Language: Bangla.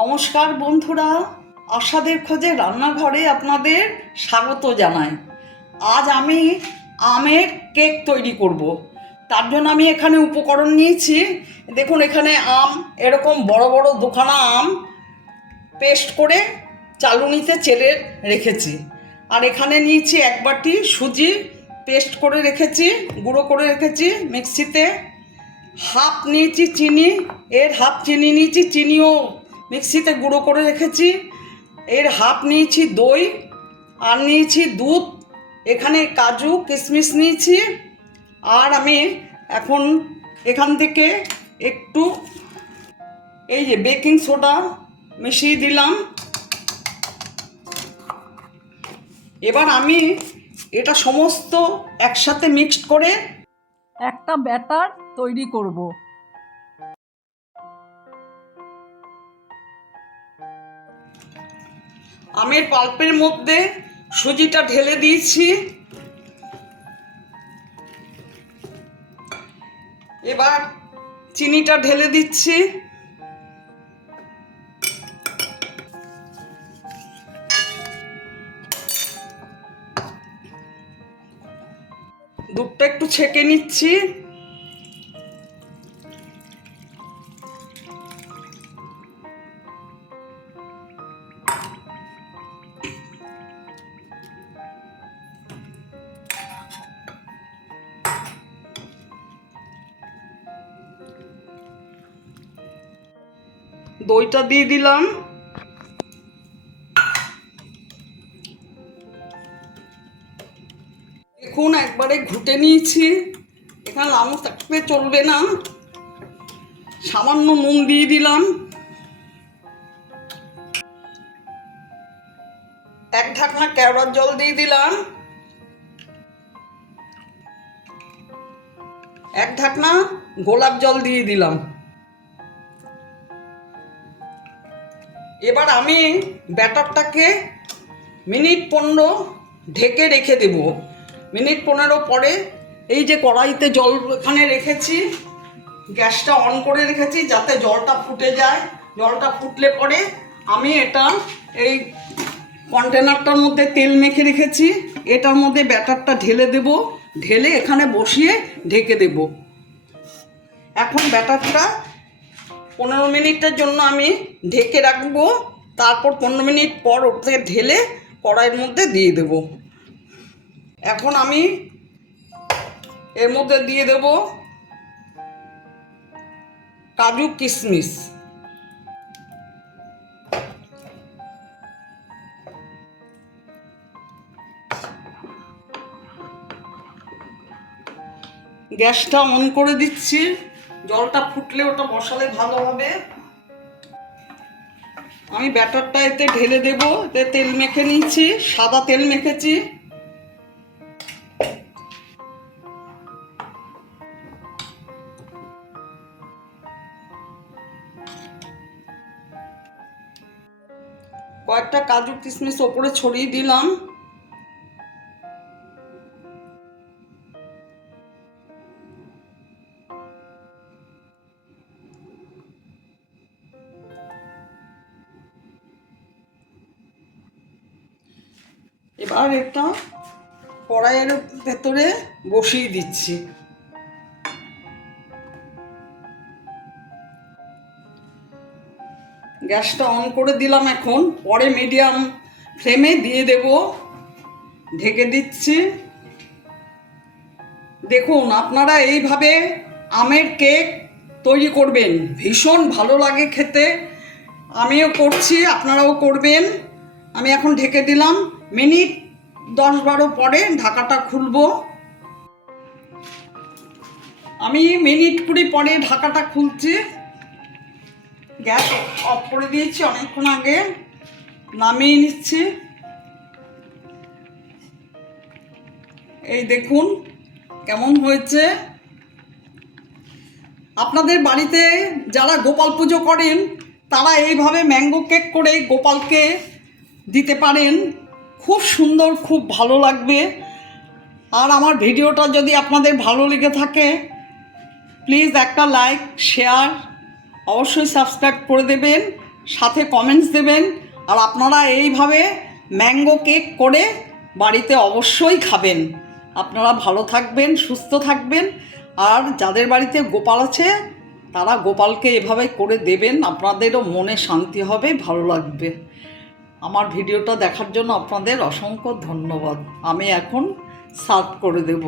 নমস্কার বন্ধুরা, আশাদের খোঁজে রান্নাঘরে আপনাদের স্বাগত জানাই। আজ আমি আমের কেক তৈরি করব। তার জন্য আমি এখানে উপকরণ নিয়েছি। দেখুন, এখানে আম, এরকম বড় বড় দুখানা আম পেস্ট করে চালুনিতে চেলে রেখেছি। আর এখানে নিয়েছি এক বাটি সুজি পেস্ট করে রেখেছি, গুঁড়ো করে রেখেছি মিক্সিতে। হাফ নিয়েছি চিনি, এর হাফ চিনি নিয়েছি, চিনিও মিক্সিতে গুঁড়ো করে রেখেছি। এর হাফ নিয়েছি দই, আর নিয়েছি দুধ, এখানে কাজু কিশমিশ নিয়েছি। আর আমি এখন এখান থেকে একটু এই যে বেকিং সোডা মিশিয়ে দিলাম। এবার আমি এটা সমস্ত একসাথে মিক্সড করে একটা ব্যাটার তৈরি করব। আমের পাল্পের মধ্যে সুজিটা ঢেলে দিয়েছি। এবার চিনিটা ঢেলে দিচ্ছি। দুধটা একটু ছেঁকে নিচ্ছি। দইটা দিয়ে দিলাম। দেখুন, একবারে ঘুটে নিয়েছি। এখানে লামু থাকতে চলবে না। সামান্য নুন দিয়ে দিলাম। এক ঢাকনা কেওড়ার জল দিয়ে দিলাম। এক ঢাকনা গোলাপ জল দিয়ে দিলাম। এবার আমি ব্যাটারটাকে মিনিট 15 ঢেকে রেখে দেব। মিনিট 15 পরে এই যে কড়াইতে জল এখানে রেখেছি, গ্যাসটা অন করে রেখেছি যাতে জলটা ফুটে যায়। জলটা ফুটলে পরে আমি এটা এই কন্টেনারটার মধ্যে তেল মেখে রেখেছি, এটার মধ্যে ব্যাটারটা ঢেলে দেব। ঢেলে এখানে বসিয়ে ঢেকে দেব। এখন ব্যাটারটা 15 মিনিটের জন্য আমি ঢেকে রাখবো। তারপর 15 মিনিট পর ওটা ঢেলে কড়াইয়ের মধ্যে দিয়ে দেব। এখন আমি এর মধ্যে দিয়ে দেব কাজু কিশমিশ। গ্যাসটা অন করে দিচ্ছি। জলটা ফুটলে ওটা বসালে ভালো হবে। আমি ব্যাটারটা এতে ঢেলে দেব। এতে তেল মেখে নিয়েছি, সাদা তেল মেখেছি। কয়েকটা কাজু কিশমিশ ওপরে ছড়িয়ে দিলাম। এবার এটা কড়াইয়ের ভেতরে বসিয়ে দিচ্ছি। গ্যাসটা অন করে দিলাম। এখন পরে মিডিয়াম ফ্লেমে দিয়ে দেব। ঢেকে দিচ্ছি। দেখুন, আপনারা এইভাবে আমের কেক তৈরি করবেন, ভীষণ ভালো লাগে খেতে। আমিও করছি, আপনারাও করবেন। আমি এখন ঢেকে দিলাম। মিনিট 10-12 পরে ঢাকাটা খুলবো। আমি মিনিট 20 পরে ঢাকাটা খুলছি। গ্যাস অফ করে দিয়েছি অনেকক্ষণ আগে। নামিয়ে নিচ্ছি। এই দেখুন কেমন হয়েছে। আপনাদের বাড়িতে যারা গোপাল পুজো করেন তারা এইভাবে ম্যাঙ্গো কেক করে গোপালকে দিতে পারেন। খুব সুন্দর, খুব ভালো লাগবে। আর আমার ভিডিওটা যদি আপনাদের ভালো লেগে থাকে, প্লিজ একটা লাইক, শেয়ার, অবশ্যই সাবস্ক্রাইব করে দেবেন। সাথে কমেন্টস দেবেন। আর আপনারা এইভাবে ম্যাঙ্গো কেক করে বাড়িতে অবশ্যই খাবেন। আপনারা ভালো থাকবেন, সুস্থ থাকবেন। আর যাদের বাড়িতে গোপাল আছে তারা গোপালকে এভাবে করে দেবেন, আপনাদেরও মনে শান্তি হবে, ভালো লাগবে। আমার ভিডিওটা দেখার জন্য আপনাদের অসংখ্য ধন্যবাদ। আমি এখন সার্ভ করে দেব।